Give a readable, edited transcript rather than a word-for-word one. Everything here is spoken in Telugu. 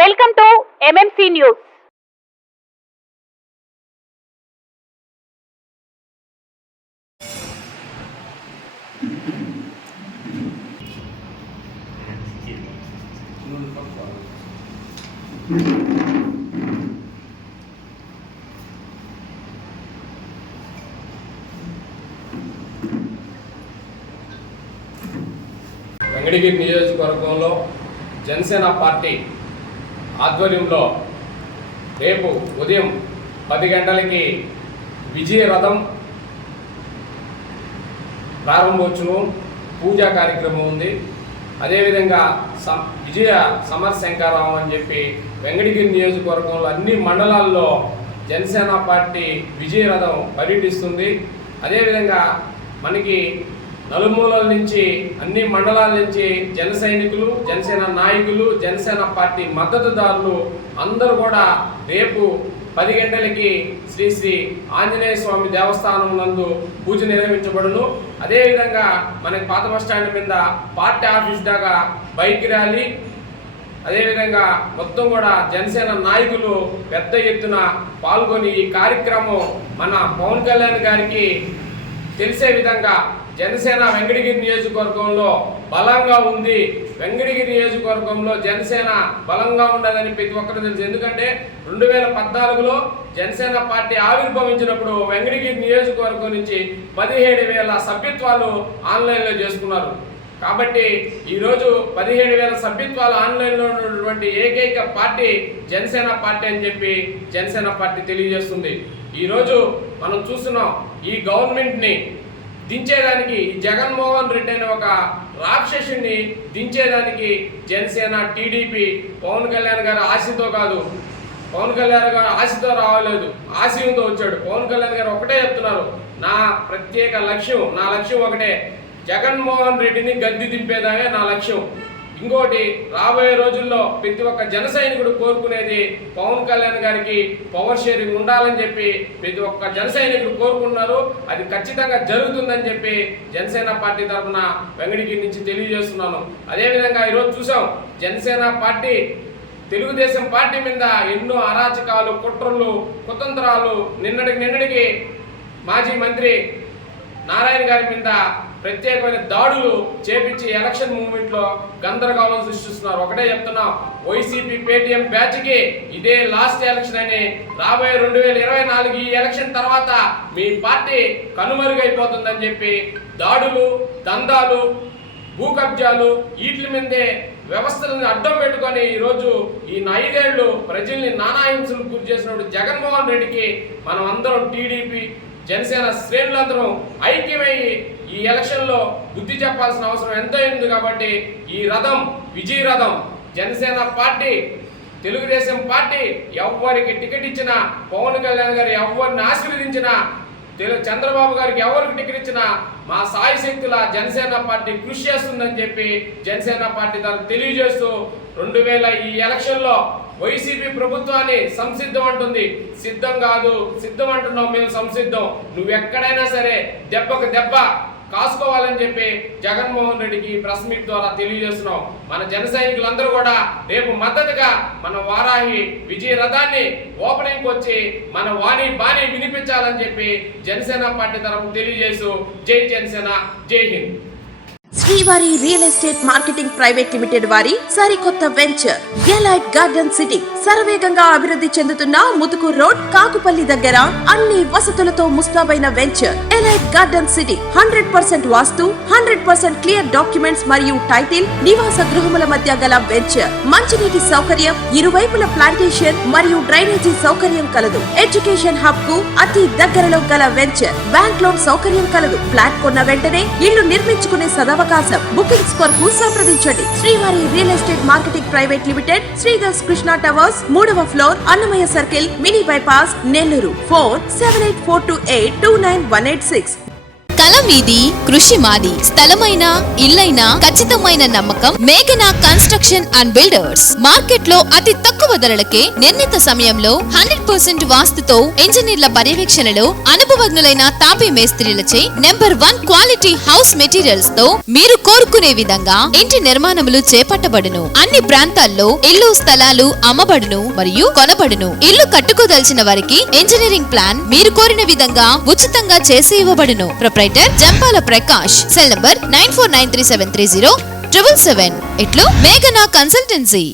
Welcome to MMC news. Venkatagiri నియోజకవర్గంలో జనసేన పార్టీ ఆధ్వర్యంలో రేపు ఉదయం 10 గంటలకి విజయ రథం ప్రారంభోత్సవం పూజా కార్యక్రమం ఉంది. అదేవిధంగా విజయ సమర శంకరావం అని చెప్పి వెంకటగిరి నియోజకవర్గంలో అన్ని మండలాల్లో జనసేన పార్టీ విజయ రథం పర్యటిస్తుంది. అదేవిధంగా మనకి నలుమూలల నుంచి అన్ని మండలాల నుంచి జన సైనికులు, జనసేన నాయకులు, జనసేన పార్టీ మద్దతుదారులు అందరూ కూడా రేపు 10 గంటలకి శ్రీ శ్రీ ఆంజనేయ స్వామి దేవస్థానం నందు పూజ నిర్వహించబడును. అదేవిధంగా మనకి పాత బస్టాండ్ మీద పార్టీ ఆఫీస్ దాకా బైక్ ర్యాలీ, అదేవిధంగా మొత్తం కూడా జనసేన నాయకులు పెద్ద ఎత్తున పాల్గొని ఈ కార్యక్రమం మన పవన్ కళ్యాణ్ గారికి తెలిసే విధంగా జనసేన వెంకటగిరి నియోజకవర్గంలో బలంగా ఉంది. వెంకటగిరి నియోజకవర్గంలో జనసేన బలంగా ఉండదని ప్రతి ఒక్కరు తెలుసు. ఎందుకంటే 2014లో జనసేన పార్టీ ఆవిర్భవించినప్పుడు వెంకటగిరి నియోజకవర్గం నుంచి 17,000 సభ్యత్వాలు ఆన్లైన్లో చేసుకున్నారు. కాబట్టి ఈరోజు 17,000 సభ్యత్వాలు ఆన్లైన్లో ఉన్నటువంటి ఏకైక పార్టీ జనసేన పార్టీ అని చెప్పి జనసేన పార్టీ తెలియజేస్తుంది. ఈరోజు మనం చూస్తున్నాం, ఈ గవర్నమెంట్ని దించేదానికి జగన్మోహన్ రెడ్డి అనే ఒక రాక్షసుని దించేదానికి జనసేన, టీడీపీ పవన్ కళ్యాణ్ గారు ఆశతో కాదు, పవన్ కళ్యాణ్ గారు ఆశతో రావలేదు, ఆశయంతో వచ్చాడు. పవన్ కళ్యాణ్ గారు ఒకటే చెప్తున్నారు, నా ప్రత్యేక లక్ష్యం, నా లక్ష్యం ఒకటే, జగన్మోహన్ రెడ్డిని గద్దె దింపేదామే నా లక్ష్యం. ఇంకోటి, రాబోయే రోజుల్లో ప్రతి ఒక్క జన సైనికుడు కోరుకునేది పవన్ కళ్యాణ్ గారికి పవర్ షేరింగ్ ఉండాలని చెప్పి ప్రతి ఒక్క జన సైనికుడు కోరుకున్నారు. అది ఖచ్చితంగా జరుగుతుందని చెప్పి జనసేన పార్టీ తరఫున వెంకటగిరి నుంచి తెలియజేస్తున్నాను. అదేవిధంగా ఈరోజు చూసాం, జనసేన పార్టీ తెలుగుదేశం పార్టీ మీద ఎన్నో అరాచకాలు, కుట్రలు, కుతంత్రాలు, నిన్నటికి మాజీ మంత్రి నారాయణ గారి మీద ప్రత్యేకమైన దాడులు చేపించి ఎలక్షన్ మూవ్మెంట్లో గందరగోళం సృష్టిస్తున్నారు. ఒకటే చెప్తున్నా, వైసీపీ పేటీఎం బ్యాచ్కి ఇదే లాస్ట్ ఎలక్షన్ అని, రాబోయే 2024 ఈ ఎలక్షన్ తర్వాత మీ పార్టీ కనుమరుగైపోతుందని చెప్పి దాడులు, దందాలు, భూ కబ్జాలు, వీటి మీదే వ్యవస్థలను అడ్డం పెట్టుకొని ఈరోజు ఈ 5 ఏళ్ళు ప్రజల్ని నానా హింసలు గురి చేసినప్పుడు జగన్మోహన్ రెడ్డికి మనం అందరం టీడీపీ జనసేన శ్రేణులందరం ఐక్యమయ్యి ఈ ఎలక్షన్లో బుద్ధి చెప్పాల్సిన అవసరం ఎంతో ఉంది. కాబట్టి ఈ రథం విజయ రథం జనసేన పార్టీ, తెలుగుదేశం పార్టీ ఎవరికి టికెట్ ఇచ్చినా, పవన్ కళ్యాణ్ గారు ఎవరిని ఆశీర్వదించినా, చంద్రబాబు గారికి ఎవరికి టికెట్ ఇచ్చినా మా సాయి శక్తుల జనసేన పార్టీ కృషి చేస్తుందని చెప్పి జనసేన పార్టీ తరఫున తెలియజేస్తూ 2000 ఈ ఎలక్షన్లో వైసీపీ ప్రభుత్వాన్ని సంసిద్ధం అంటుంది. సిద్ధం కాదు, సిద్ధం అంటున్నాం, మేము సంసిద్ధం. నువ్వు ఎక్కడైనా సరే దెబ్బకు దెబ్బ కాసుకోవాలని చెప్పి జగన్మోహన్ రెడ్డికి ప్రెస్ మీట్ ద్వారా తెలియజేస్తున్నాం. మన జన సైనికులందరూ కూడా రేపు మద్దతుగా మన వారాహి విజయ రథాన్ని ఓపెనింగ్ వచ్చి మన వాణి బాణి వినిపించాలని చెప్పి జనసేన పార్టీ తరఫున తెలియజేస్తూ జై జనసేన, జై హింద్. శ్రీవారి real estate marketing private limited వారి సరికొత్త వెంచర్ ఎలైట్ గార్డెన్ సిటీ శరవేగంగా అభివృద్ధి చెందుతున్న ముతుకూర్ రోడ్, కాకుపల్లి దగ్గర అన్ని వసతులతో ముస్తాబైన వెంచర్ ఎలైట్ గార్డెన్ సిటీ 100% వాస్తు, 100% క్లియర్ డాక్యుమెంట్స్ మరియు టైటిల్, నివాస గృహముల మధ్య గల వెంచర్. మంచినీటి సౌకర్యం, ఇరువైపుల ప్లాంటేషన్ మరియు డ్రైనేజీ సౌకర్యం కలదు. ఎడ్యుకేషన్ హబ్ కు అతి దగ్గరలో గల వెంచర్. బ్యాంక్ లోన్ సౌకర్యం కలదు. ఫ్లాట్ కొన్న వెంటనే ఇల్లు నిర్మించుకునే సదవకాశం. బుకింగ్స్ కొరకు సంప్రదించండి. Srivari real estate marketing private limited, Sridhars Krishna towers, 3వ floor, Annamayya circle, mini bypass, Nellore. 4784282986. కలం మీది, కృషి మాది. స్థలమైన, ఇల్లైనా ఖచ్చితమైన నమ్మకం మేఘనా కన్స్ట్రక్షన్ అండ్ బిల్డర్స్. మార్కెట్ లో అతి తక్కువ ధరలకే నిర్ణీత సమయంలో 100% వాస్తుతో ఇంజనీర్ల పర్యవేక్షణలో అనుభవజ్ఞులైన తాపీ మేస్త్రీలచే నెంబర్ 1 క్వాలిటీ హౌస్ మెటీరియల్స్ తో మీరు కోరుకునే విధంగా ఇంటి నిర్మాణములు చేపట్టబడును. అన్ని ప్రాంతాల్లో ఇల్లు స్థలాలు అమ్మబడును మరియు కొనబడును. ఇల్లు కట్టుకోదలిచిన వారికి ఇంజనీరింగ్ ప్లాన్ మీరు కోరిన విధంగా ఉచితంగా చేసి ఇవ్వబడును. Proprietor Jampala Prakash. Cell number 9493730777. ఇట్లు మేఘనా కన్సల్టెన్సీ.